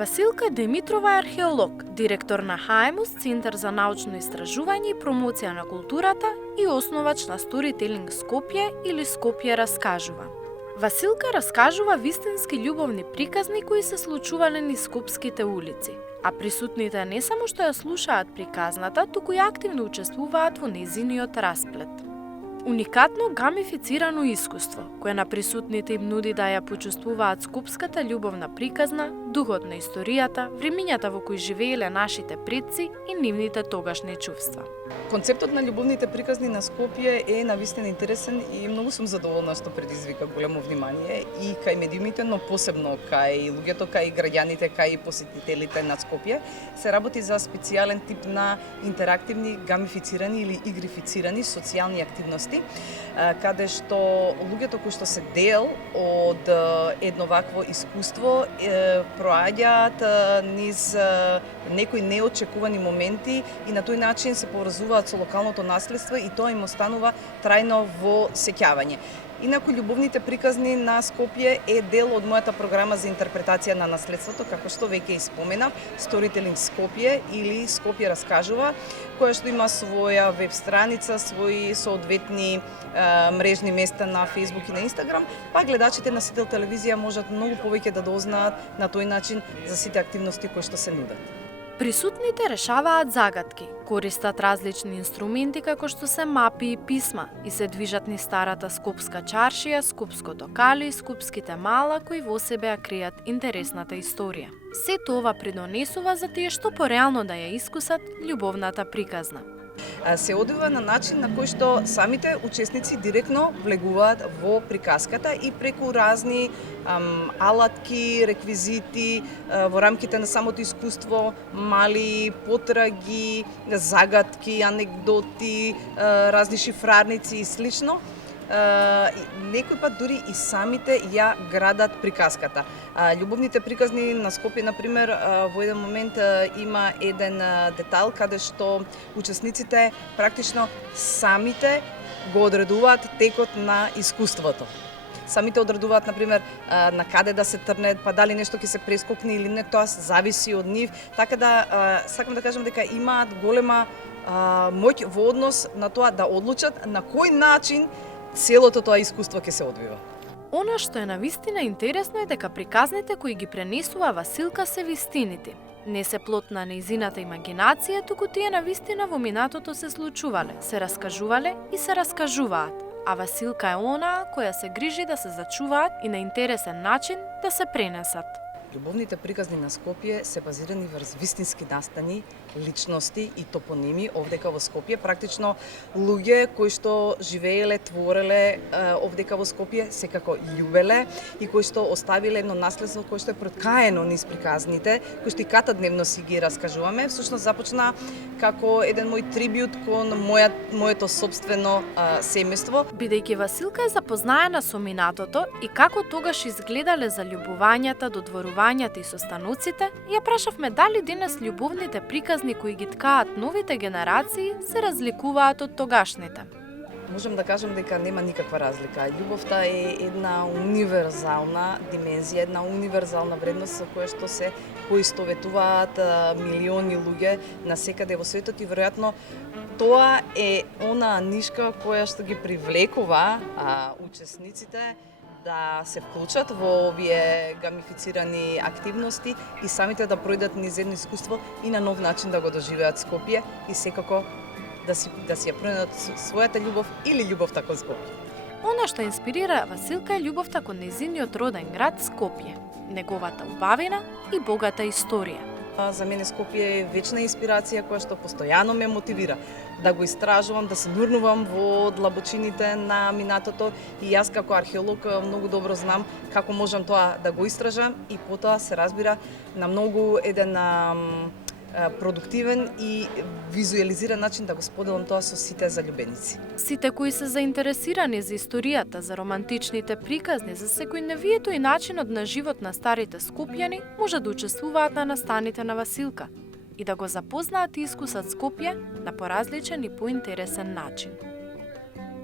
Василка Димитрова е археолог, директор на ХАЕМУС, Центар за научно истражување и промоција на културата и основач на Storytelling Скопје или Скопје раскажува. Василка раскажува вистински љубовни приказни кои се случувале низ скопските улици, а присутните не само што ја слушаат приказната, туку и активно учествуваат во нејзиниот расплет. Уникатно гамифицирано искуство, кое на присутните им нуди да ја почувствуваат скопската љубовна приказна, духот на историјата, времињата во кои живееле нашите предци и нивните тогашни чувства. Концептот на љубовните приказни на Скопје е навистина интересен и многу сум задоволна што предизвика големо внимание и кај медиумите, но посебно кај луѓето, кај граѓаните, кај посетителите на Скопје. Се работи за специјален тип на интерактивни, гамифицирани или игрифицирани социјални активности, каде што луѓето кои што се дел од едно вакво искуство проаѓаат низ некои неочекувани моменти и на тој начин се поврзуваат со локалното наследство и тоа им останува трајно во сеќавање. Инаку љубовните приказни на Скопје е дел од мојата програма за интерпретација на наследството, како што веќе испоменав, Storytelling Скопје или Скопје раскажува, која што има своја веб страница, своји соодветни мрежни места на Facebook и на Instagram, па гледачите на Сител телевизија можат многу повеќе да дознаат на тој начин за сите активности кои што се нудат. Присутните решаваат загадки, користат различни инструменти како што се мапи и писма и се движат низ старата скопска чаршија, скопското кали и скопските мала кои во себе ја кријат интересната историја. Сето ова придонесува за тие што пореално да ја искусат љубовната приказна. Се одвива на начин на кој што самите учесници директно влегуваат во приказката и преку разни алатки, реквизити, во рамките на самото искуство, мали потраги, загадки, анегдоти, разни шифрарници и слично. Некој пат дури и самите ја градат приказката. Љубовните приказни на Скопје, например, во еден момент има еден детал каде што учесниците практично самите го одредуваат текот на искуството. Самите одредуваат, например, на каде да се трнат, па дали нешто ќе се прескокне или не, тоа зависи од нив. Така да, сакам да кажам дека имаат голема моќ во однос на тоа да одлучат на кој начин целото тоа искуство ќе се одвива. Она што е навистина интересно е дека приказните кои ги пренесува Василка се вистините. Не се плод на нејзината имагинација, туку тие навистина во минатото се случувале, се раскажувале и се раскажуваат. А Василка е онаа која се грижи да се зачуваат и на интересен начин да се пренесат. Љубовните приказни на Скопје се базирани врз вистински настани, личности и топоними овдека во Скопје. Практично луѓе кои што живееле, твореле овдека во Скопје, секако љубеле и кои што оставиле едно наследство кое што е проткаено низ приказните, кои што и ката дневно си ги раскажуваме. Всушност започна како еден мој трибют кон моето собствено семејство. Бидејќи Василка е запознаена со минатото и како тогаш изгледале заљубувањата, додворувањата и состануците, ја прашавме дали денес љубовните приказни кои ги ткаат новите генерации се разликуваат од тогашните. Можам да кажам дека нема никаква разлика. Љубовта е една универзална димензија, една универзална вредност со која што се поистоветуваат милиони луѓе насекаде во светот и веројатно тоа е онаа нишка која што ги привлекува учесниците да се вклучат во овие гамифицирани активности и самите да пројдат низ едно искуство и на нов начин да го доживеат Скопје и секако да си ја пронајдат својата љубов или љубовта кон Скопје. Она што инспирира Василка е љубовта кон нејзиниот роден град Скопје, неговата убавина и богата историја. За мене Скопје е вечна инспирација која што постојано ме мотивира да го истражувам, да се нурнувам во длабочините на минатото и јас како археолог многу добро знам како можам тоа да го истражам и потоа се разбира на многу еден продуктивен и визуализиран начин да го споделам тоа со сите заљубеници. Сите кои се заинтересирани за историјата, за романтичните приказни, за секојдневието и начинот на живот на старите скопјани, може да учествуваат на настаните на Василка и да го запознаат искусот Скопје на поразличен и поинтересен начин.